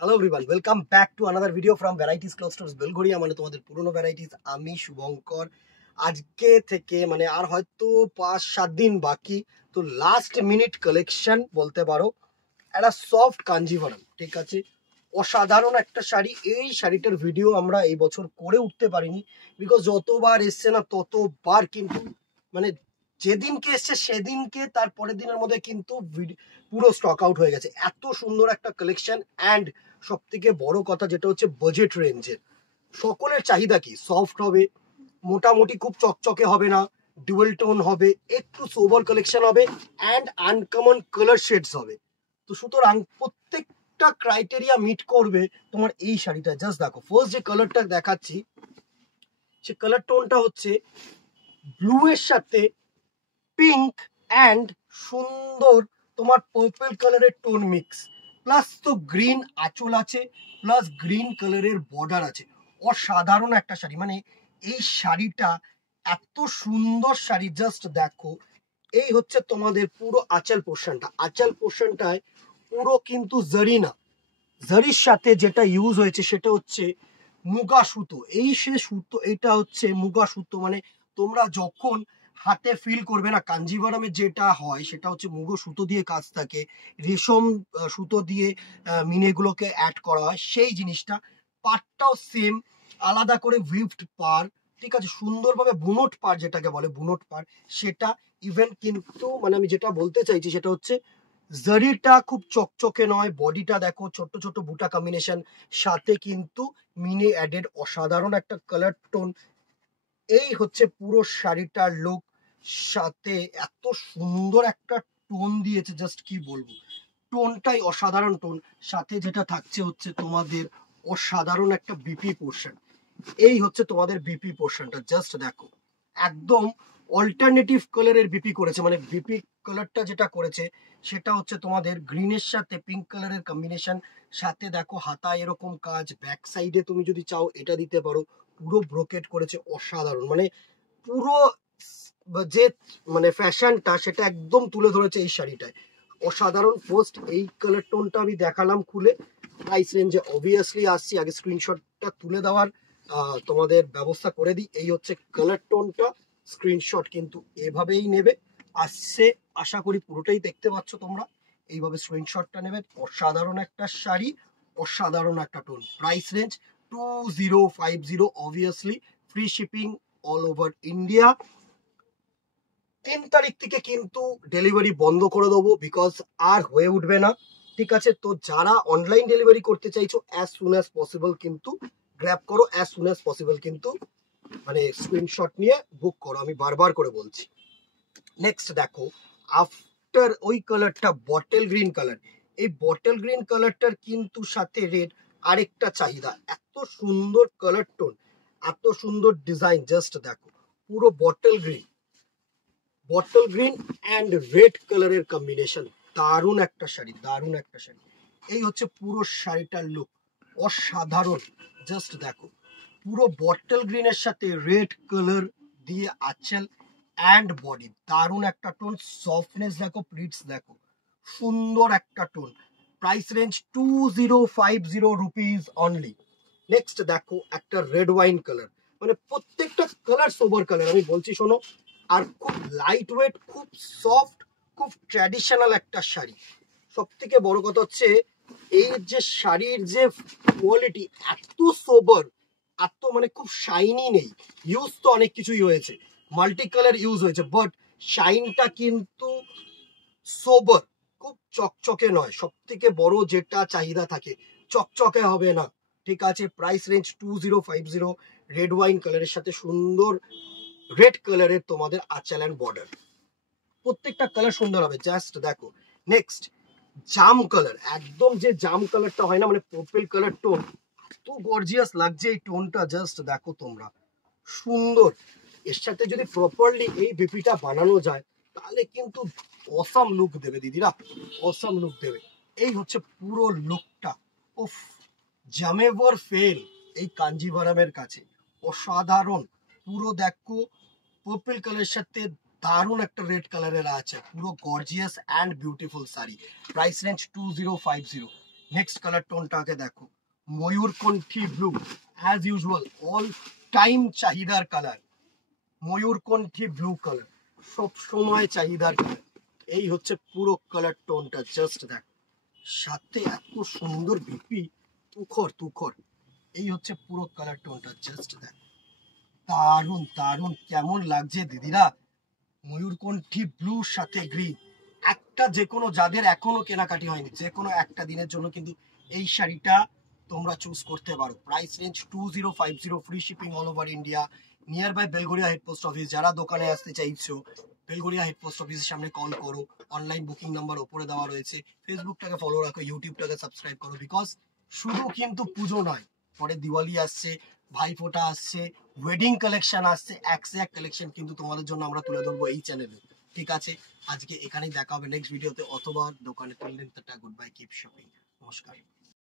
Hello everyone, welcome back to another video from varieties cloth stores Belgharia. মানে তোমাদের পুরনো varieties. আমি শুভঙ্কর। আজকে থেকে মানে আর হয়তো 5-7 দিন বাকি, তো লাস্ট মিনিট কালেকশন বলতে পারো। একটা সফট কাঞ্জিভারম, ঠিক আছে, অসাধারণ একটা শাড়ি। এই শাড়িটার ভিডিও আমরা এই বছর করে উঠতে পারিনি, বিকজ যতবার এসছে না ততবার কিন্তু মানে যেদিনকে এসছে সেদিনকে তার পরের দিনের মধ্যে কিন্তু পুরো স্টক আউট হয়ে গেছে। এত সুন্দর একটা কালেকশন, অ্যান্ড সব থেকে বড় কথা যেটা হচ্ছে বাজেট রেঞ্জের। সকলের চাহিদা কি? সফট হবে, মোটামুটি খুব চকচকে হবে না, ডুয়েল টোন হবে, একটু সোবার কালেকশন হবে, অ্যান্ড আনকমন কালার শেডস হবে। তো সুতরাং প্রত্যেকটা ক্রাইটেরিয়া মিট করবে তোমার এই শাড়িটা। জাস্ট দেখো, ফার্স্ট যে কালারটা দেখাচ্ছি সে কালার টোনটা হচ্ছে ব্লু এর সাথে পিঙ্ক অ্যান্ড সুন্দর তোমার পার্পল কালারের টোন মিক্স, প্লাস তো গ্রিন আঁচল আছে, প্লাস গ্রিন কালারের বর্ডার আছে। অসাধারণ একটা শাড়ি, মানে এই শাড়িটা এত সুন্দর শাড়ি। জাস্ট দেখো, এই হচ্ছে তোমাদের পুরো আঁচল পোর্শনটা। আঁচল পোর্শনটায় পুরো কিন্তু জারি না, জারির সাথে যেটা ইউজ হয়েছে সেটা হচ্ছে মুগা সুতো। এই সে সুতো, এটা হচ্ছে মুগা সুতো। মানে তোমরা যখন হাতে ফিল করবে না, কাঞ্জিভারমে যেটা হয় সেটা হচ্ছে মুগো সুতো দিয়ে কাজ থাকে, রেশম সুতো দিয়ে মিনেগুলোকে অ্যাড করা হয়, সেই জিনিসটা। পাড়টাও সেম, আলাদা করে উইভড পার, ঠিক আছে, সুন্দরভাবে বুনট পার যেটাকে বলে বুনট পার সেটা। ইভেন কিন্তু মানে আমি যেটা বলতে চাইছি সেটা হচ্ছে জারিটা খুব চকচকে নয়, বডিটা দেখো ছোট ছোট বুটা কম্বিনেশন, সাথে কিন্তু মিনি অ্যাডেড অসাধারণ একটা কালার টোন। এই হচ্ছে পুরো শাড়িটার লুক, সাথে এত সুন্দর একটা টোন দিয়েছে, জাস্ট কি বলবো, টোনটাই অসাধারণ টোন। সাথে যেটা থাকছে হচ্ছে তোমাদের অসাধারণ একটা বিপি পোর্শন। এই হচ্ছে তোমাদের বিপি পোর্শনটা, জাস্ট দেখো, একদম অল্টারনেটিভ কালারের বিপি করেছে। মানে বিপি কালারটা যেটা করেছে সেটা হচ্ছে তোমাদের গ্রিনের সাথে পিঙ্ক কালারের কম্বিনেশন। সাথে দেখো হাতায় এরকম কাজ, ব্যাক সাইডে তুমি যদি চাও এটা দিতে পারো, পুরো ব্রোকেট করেছে অসাধারণ। মানে পুরো যে মানে ফ্যাশনটা সেটা একদম তুলে ধরেছে এই শাড়িটায়, অসাধারণ। ফার্স্ট এই কালার টোনটা আমি দেখালাম খুলে, প্রাইস রেঞ্জে অবভিয়াসলি আসছি, আগে স্ক্রিনশটটা তুলে দেওয়ার তোমাদের ব্যবস্থা করে দিই। এই হচ্ছে কালার টোনটা, স্ক্রিনশট কিন্তু এভাবেই নেবে, আসছে আশা করি পুরোটাই দেখতে পাচ্ছ তোমরা। এইভাবে স্ক্রিনশটটা নেবে। অসাধারণ একটা শাড়ি, অসাধারণ একটা tone. Price range 2050, obviously free shipping all over India. 3 তারিখ থেকে কিন্তু ডেলিভারি বন্ধ করে দেবো, বিকজ আর হয়ে উঠবে না, ঠিক আছে। তো যারা অনলাইন ডেলিভারি করতে চাইছো অ্যাজ সুন অ্যাজ পসিবল কিন্তু গ্র্যাব করো, অ্যাজ সুন অ্যাজ পসিবল কিন্তু মানে স্ক্রিনশট নিয়ে বুক করো, আমি বারবার করে বলছি। নেক্সট দেখো, আফটার ওই কালারটা বটল গ্রিন কালার। এই বটল গ্রিন কালারটার কিন্তু সাথে রেড আরেকটা চাহিদা। এত সুন্দর কালার টোন, এত সুন্দর ডিজাইন, জাস্ট দেখো, পুরো বটল গ্রিন অ্যান্ড রেড কালারের কম্বিনেশন। দারুণ একটা শাড়ি, দারুণ একটা শাড়ি। এই হচ্ছে পুরো শাড়িটার লুক, অসাধারণ। জাস্ট দেখো, পুরো বটল গ্রিনের সাথে রেড কালার দিয়ে আঁচল অ্যান্ড বডি, দারুণ একটা টোন। সফটনেস দেখো, প্লিটস দেখো, সুন্দর একটা tone. Price range 2050 rupees only. Next দেখো, একটা রেড ওয়াইন কালার। মানে প্রত্যেকটা কালার সোবার কালার, আমি বলছি শোনো। আর খুব লাইট ওয়েট, খুব সফট, খুব ট্র্যাডিশনাল একটা শাড়ি। সব থেকে বড় কথা হচ্ছে এই যে শাড়ির যে কোয়ালিটি, এত সোবার, এত মানে খুব শাইনি নেই। ইউজ তো অনেক কিছুই হয়েছে, মাল্টি কালার ইউজ হয়েছে, বাট শাইনটা কিন্তু সোবার, খুব চকচকে নয়। সব থেকে বড় যেটা চাহিদা থাকে, চকচকে হবে না, ঠিক আছে। প্রাইস রেঞ্জ 2050, রেড ওয়াইন কালারের সাথে সুন্দর রেড কালারের তোমাদের আঁচল অ্যান্ড বর্ডার। প্রত্যেকটা কালার সুন্দর হবে, জাস্ট দেখো। নেক্সট জাম কালার, একদম যে জাম কালারটা হয় না, মানে পার্পল কালার টোন, এত গর্জিয়াস লাগছে এই টোনটা। জাস্ট দেখো তোমরা, সুন্দর। এর সাথে যদি প্রপারলি এই বিপিটা বানানো যায় তাহলে কিন্তু অসাম লুক দেবে দিদিরা, অসাম লুক দেবে। এই হচ্ছে পুরো লুকটা। উফ, জামেভার ফেল এই কাঞ্জিভারামের কাছে, অসাধারণ। পুরো দেখো পার্পল কালারের সাথে দারুণ একটা রেড কালারের আছে, পুরো gorgeous and beautiful sari. Price range 2050। Next colour টোনটাকে দেখো, ময়ূরকণ্ঠী blue, as usual all time চাহিদার কালার, ময়ূরকণ্ঠী ব্লু কালার, সব সময় চাহিদার কালার। এই হচ্ছে পুরো কালার টোনটা, জাস্ট দেখ, সাথে এত সুন্দর বিপি, তুখর তুখর। এই হচ্ছে পুরো কালার টোনটা, জাস্ট দেখ, দারুন দারুন। কেমন লাগছে দিদিরা? ময়ূরকণ্ঠী ব্লুর সাথে গ্রিন, একটা যে কোনো, যাদের এখনো কেনাকাটি হয়নি, যে কোনো একটা দিনের জন্য কিন্তু এই শাড়িটা তোমরা চুজ করতে পারো। Price range 2050, free shipping all over India. Nearby Belgharia head post office. যারা দোকানে আসতে চাইছো, বেলগড়িয়া হেড পোস্ট অফিসের সামনে কল করো, অনলাইন বুকিং নাম্বার ওপরে দেওয়া রয়েছে। ফেসবুকটাকে ফলো রাখো, ইউটিউবটাকে সাবস্ক্রাইব করো, বিকজ শুধু কিন্তু পুজো নয়, পরে দিওয়ালি আসছে, ভাইফোঁটা আসছে, ওয়েডিং কালেকশন আসছে, এক কালেকশন কিন্তু তোমাদের জন্য আমরা তুলে ধরবো এই চ্যানেলে। ঠিক আছে, আজকে এখানেই দেখা হবে নেক্সট ভিডিওতে, অথবা দোকানে তুললেন। Tata, good bye, keep shopping, নমস্কার।